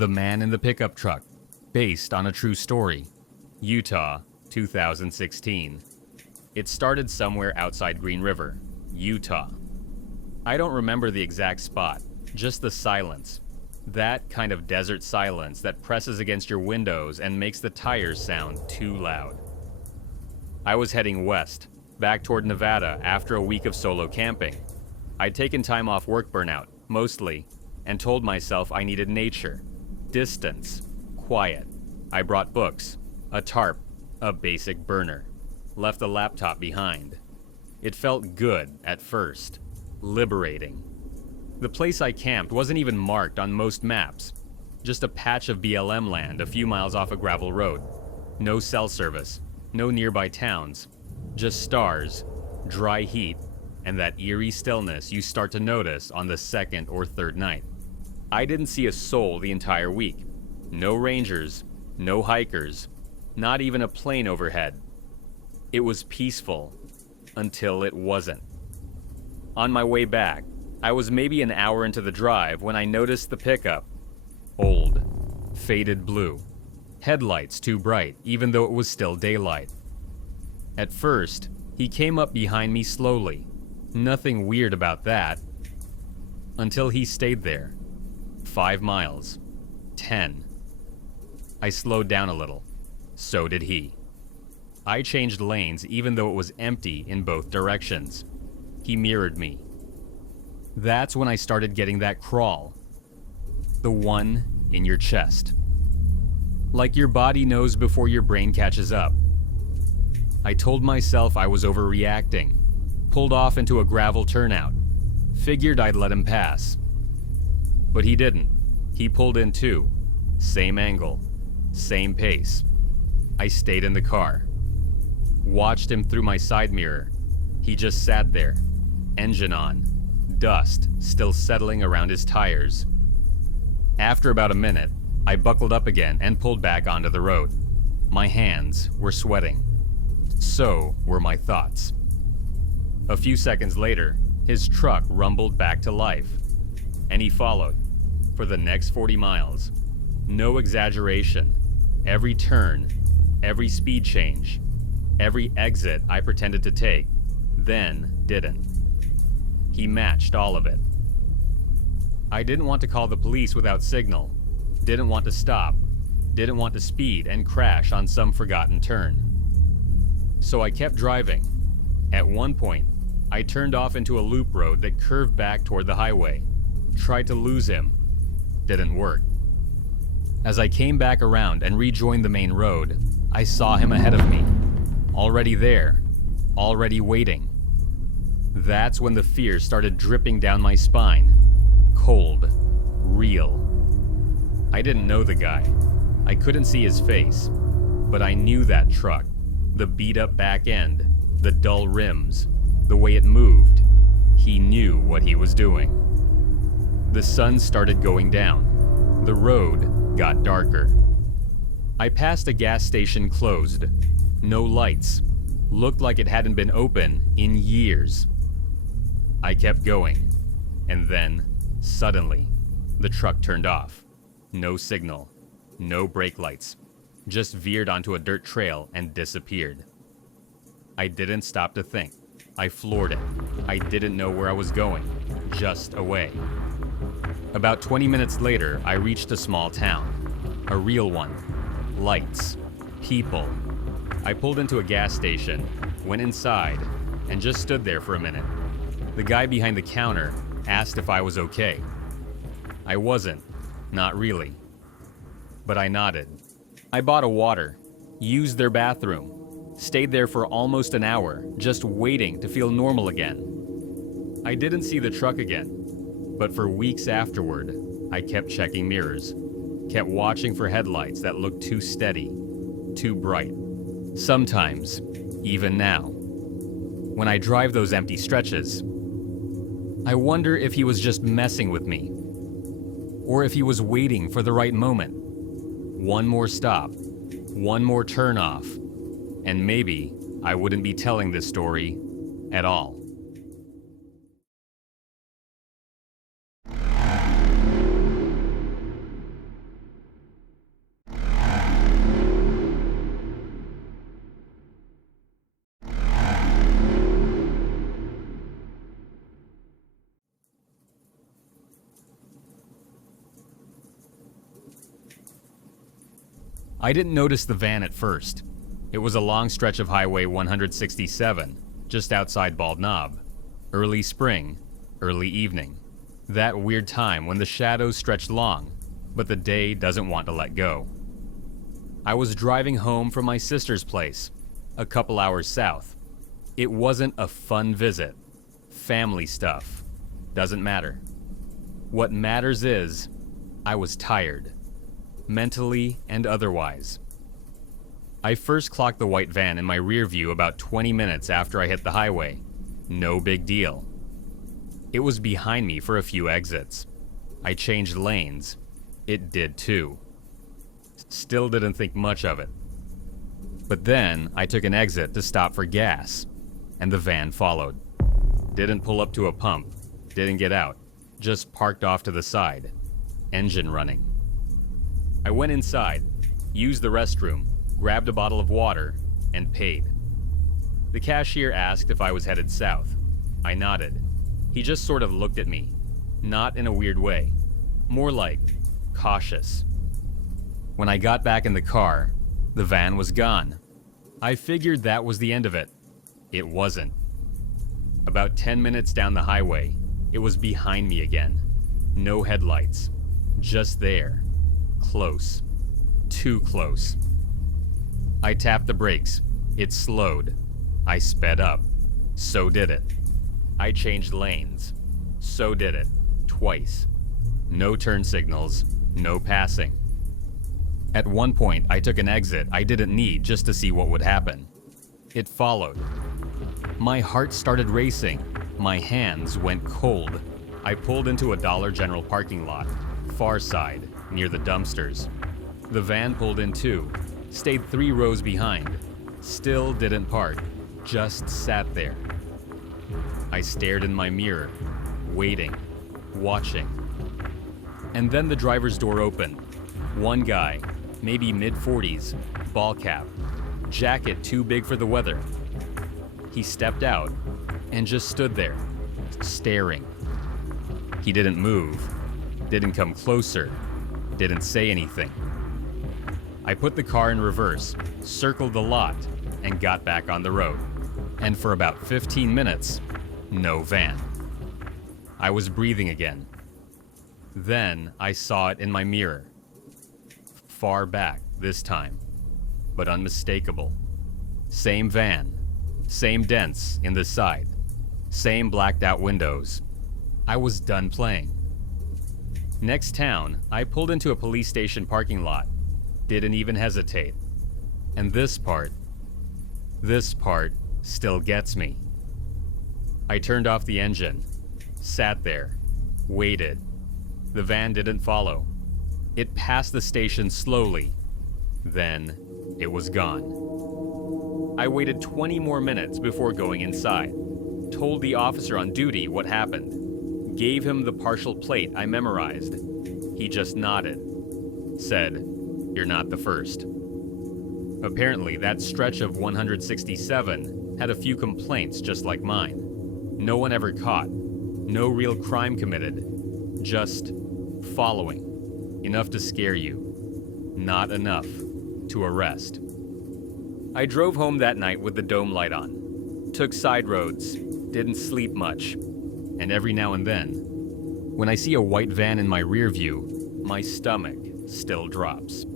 The Man in the Pickup Truck, based on a true story. Utah, 2016. It started somewhere outside Green River, Utah. I don't remember the exact spot, just the silence. That kind of desert silence that presses against your windows and makes the tires sound too loud. I was heading west, back toward Nevada after a week of solo camping. I'd taken time off work burnout, mostly, and told myself I needed nature, distance, quiet. I brought books, a tarp, a basic burner. Left the laptop behind. It felt good at first, liberating. The place I camped wasn't even marked on most maps. Just a patch of BLM land a few miles off a gravel road. No cell service, no nearby towns. Just stars, dry heat, and that eerie stillness you start to notice on the second or third night. I didn't see a soul the entire week. No rangers, no hikers, not even a plane overhead. It was peaceful, until it wasn't. On my way back, I was maybe an hour into the drive when I noticed the pickup. Old, faded blue. Headlights too bright, even though it was still daylight. At first, he came up behind me slowly. Nothing weird about that. Until he stayed there. 5 miles. 10. I slowed down a little. So did he. I changed lanes even though it was empty in both directions. He mirrored me. That's when I started getting that crawl. The one in your chest. Like your body knows before your brain catches up. I told myself I was overreacting. Pulled off into a gravel turnout. Figured I'd let him pass. But he didn't. He pulled in too. Same angle. Same pace. I stayed in the car. Watched him through my side mirror. He just sat there. Engine on. Dust still settling around his tires. After about a minute, I buckled up again and pulled back onto the road. My hands were sweating. So were my thoughts. A few seconds later, his truck rumbled back to life. And he followed. For the next 40 miles. No exaggeration. Every turn, every speed change, every exit I pretended to take, then didn't. He matched all of it. I didn't want to call the police without signal. Didn't want to stop. Didn't want to speed and crash on some forgotten turn. So I kept driving. At one point, I turned off into a loop road that curved back toward the highway. Tried to lose him. Didn't work. As I came back around and rejoined the main road, I saw him ahead of me. Already there. Already waiting. That's when the fear started dripping down my spine. Cold. Real. I didn't know the guy. I couldn't see his face. But I knew that truck. The beat-up back end. The dull rims. The way it moved. He knew what he was doing. The sun started going down. The road got darker. I passed a gas station closed. No lights. Looked like it hadn't been open in years. I kept going. And then, suddenly, the truck turned off. No signal. No brake lights. Just veered onto a dirt trail and disappeared. I didn't stop to think. I floored it. I didn't know where I was going. Just away. About 20 minutes later, I reached a small town. A real one. Lights. People. I pulled into a gas station, went inside, and just stood there for a minute. The guy behind the counter asked if I was okay. I wasn't. Not really. But I nodded. I bought a water. Used their bathroom. Stayed there for almost an hour, just waiting to feel normal again. I didn't see the truck again. But for weeks afterward, I kept checking mirrors. Kept watching for headlights that looked too steady, too bright. Sometimes, even now. When I drive those empty stretches, I wonder if he was just messing with me. Or if he was waiting for the right moment. One more stop, one more turn off, and maybe I wouldn't be telling this story at all. I didn't notice the van at first. It was a long stretch of Highway 167, just outside Bald Knob. Early spring, early evening. That weird time when the shadows stretch long, but the day doesn't want to let go. I was driving home from my sister's place, a couple hours south. It wasn't a fun visit. Family stuff. Doesn't matter. What matters is, I was tired. Mentally and otherwise. I first clocked the white van in my rear view about 20 minutes after I hit the highway. No big deal. It was behind me for a few exits. I changed lanes. It did too. Still didn't think much of it. But then I took an exit to stop for gas, and the van followed. Didn't pull up to a pump, didn't get out, just parked off to the side, engine running. I went inside, used the restroom, grabbed a bottle of water, and paid. The cashier asked if I was headed south. I nodded. He just sort of looked at me, not in a weird way, more like cautious. When I got back in the car, the van was gone. I figured that was the end of it. It wasn't. About 10 minutes down the highway, it was behind me again. No headlights. Just there. Close. Too close. I tapped the brakes. It slowed. I sped up. So did it. I changed lanes. So did it. Twice. No turn signals. No passing. At one point, I took an exit I didn't need just to see what would happen. It followed. My heart started racing. My hands went cold. I pulled into a Dollar General parking lot, far side, near the dumpsters. The van pulled in too, stayed 3 rows behind, still didn't park, just sat there. I stared in my mirror, waiting, watching. And then the driver's door opened. One guy, maybe mid-40s, ball cap, jacket too big for the weather. He stepped out and just stood there, staring. He didn't move, didn't come closer, didn't say anything. I put the car in reverse, circled the lot, and got back on the road. And for about 15 minutes, no van. I was breathing again. Then I saw it in my mirror. Far back this time, but unmistakable. Same van, same dents in the side, same blacked out windows. I was done playing. Next town, I pulled into a police station parking lot. Didn't even hesitate. And this part still gets me. I turned off the engine, sat there, waited. The van didn't follow. It passed the station slowly. Then it was gone. I waited 20 more minutes before going inside. Told the officer on duty what happened. Gave him the partial plate I memorized. He just nodded. Said, "You're not the first." Apparently, that stretch of 167 had a few complaints just like mine. No one ever caught. No real crime committed. Just following. Enough to scare you. Not enough to arrest. I drove home that night with the dome light on. Took side roads. Didn't sleep much. And every now and then, when I see a white van in my rear view, my stomach still drops.